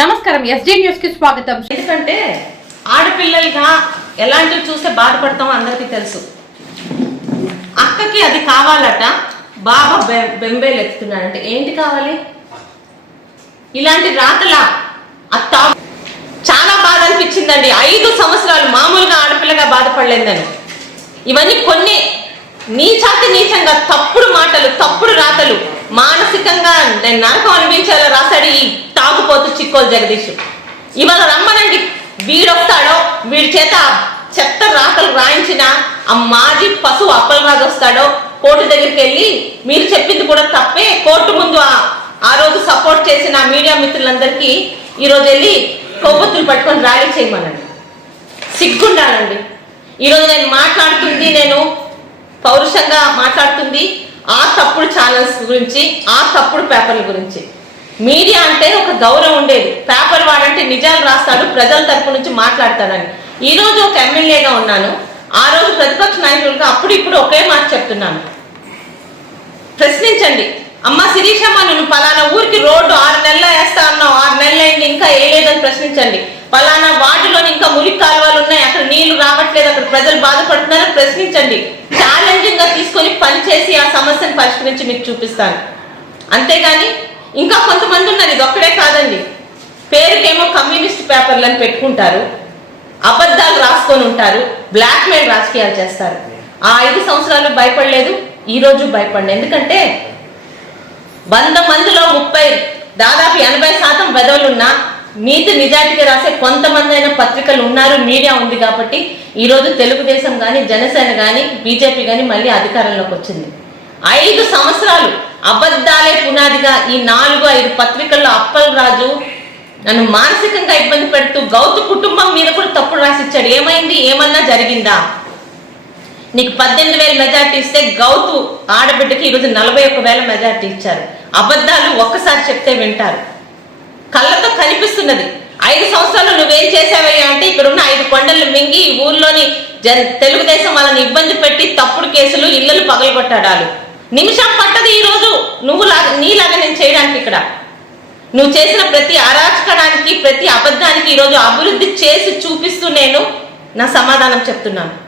నమస్కారం ఎస్జీ న్యూస్కి స్వాగతం. ఎందుకంటే ఆడపిల్లలుగా ఎలాంటివి చూస్తే బాధపడతామో అందరికీ తెలుసు. అక్కకి అది కావాలట బాబా బెంబేలు ఎత్తుతున్నాడంటే ఏంటి కావాలి? ఇలాంటి రాతలా అత్త చాలా బాధ అనిపించిందండి. ఐదు సంవత్సరాలు మామూలుగా ఆడపిల్లగా బాధపడలేదని. ఇవన్నీ కొన్ని నీచాతి నీచంగా తప్పుడు మాటలు తప్పుడు రాతలు మానసికంగా నేను నరకం అనిపించేలా రాశాడు ఈ తీసుకోవాలి జగదీష్. ఇవాళ రమ్మనండి. వీడొస్తాడో వీడి చేత చెత్త రాకలు రాయించిన ఆ మాజీ పశువు అప్పలరాజు వస్తాడో కోర్టు దగ్గరికి వెళ్ళి మీరు చెప్పింది కూడా తప్పే. కోర్టు ముందు ఆ- రోజు సపోర్ట్ చేసిన మీడియా మిత్రులందరికీ ఈరోజు వెళ్ళి కొవ్వొత్తులు పట్టుకొని ర్యాలీ చేయమనండి. సిగ్గుండాలండి. ఈరోజు నేను మాట్లాడుతుంది నేను పౌరుషంగా మాట్లాడుతుంది ఆ తప్పుడు ఛానల్స్ గురించి ఆ తప్పుడు పేపర్ల గురించి. మీడియా అంటే ఒక గౌరవం ఉండేది. పేపర్ వాడంటే నిజాలు రాస్తాడు ప్రజల తరపు నుంచి మాట్లాడతాడని. ఈ రోజు ఒక ఎమ్మెల్యేగా ఉన్నాను. ఆ రోజు ప్రతిపక్ష నాయకులుగా అప్పుడు ఇప్పుడు ఒకే మాట చెప్తున్నాను. ప్రశ్నించండి. అమ్మ శిరీషమ్మ నువ్వు పలానా ఊరికి రోడ్డు ఆరు నెలలు వేస్తా అన్నావు. ఆరు నెలలు అయింది ఇంకా వేయలేదని ప్రశ్నించండి. పలానా వాటిలో ఇంకా మురికి కాలువలు ఉన్నాయి. అక్కడ నీళ్ళు రావట్లేదు. అక్కడ ప్రజలు బాధపడుతున్నారని ప్రశ్నించండి. ఛాలెంజింగ్గా తీసుకొని పనిచేసి ఆ సమస్యను పరిష్కరించి మీకు చూపిస్తాను. అంతేగాని ఇంకా కొంతమంది ఉన్నారు ఇది ఒక్కడే కాదండి. పేరుకేమో కమ్యూనిస్ట్ పేపర్లు అని పెట్టుకుంటారు అబద్ధాలు రాసుకొని ఉంటారు బ్లాక్ మెయిల్ రాజకీయాలు చేస్తారు. ఆ ఐదు సంవత్సరాలు భయపడలేదు ఈ రోజు భయపడలేదు. ఎందుకంటే వంద మందిలో ముప్పై దాదాపు ఎనభై శాతం వెదవులున్నా నీతి నిజాయితీగా రాసే కొంతమంది అయిన పత్రికలు ఉన్నారు మీడియా ఉంది కాబట్టి ఈరోజు తెలుగుదేశం కానీ జనసేన కానీ బీజేపీ కానీ మళ్ళీ అధికారంలోకి వచ్చింది. ఐదు సంవత్సరాలు అబద్ధాలే పునాదిగా ఈ నాలుగు ఐదు పత్రికల్లో అప్పల్ రాజు నన్ను మానసికంగా ఇబ్బంది పెడుతూ గౌతు కుటుంబం మీద కూడా తప్పుడు రాసిచ్చాడు. ఏమైంది? ఏమన్నా జరిగిందా? నీకు పద్దెనిమిది వేల మెజార్టీ ఇస్తే గౌతు ఆడబిడ్డకి ఈరోజు నలభై ఒక్క వేల మెజార్టీ ఇచ్చారు. అబద్ధాలు ఒక్కసారి చెప్తే వింటారు. కళ్ళతో కనిపిస్తున్నది. ఐదు సంవత్సరాలు నువ్వేం చేసావయ్యా అంటే ఇక్కడ ఉన్న ఐదు కొండలు మింగి ఈ ఊర్లోని జన్ తెలుగుదేశం వాళ్ళని ఇబ్బంది పెట్టి తప్పుడు కేసులు ఇళ్ళలు పగలగొట్టాడాలు. నిమిషం పట్టదు ఈరోజు నువ్వు లాగా నీలాగా నేను చేయడానికి ఇక్కడ. నువ్వు చేసిన ప్రతి అరాచకడానికి ప్రతి అబద్ధానికి ఈరోజు అభివృద్ధి చేసి చూపిస్తూ నేను నా సమాధానం చెప్తున్నాను.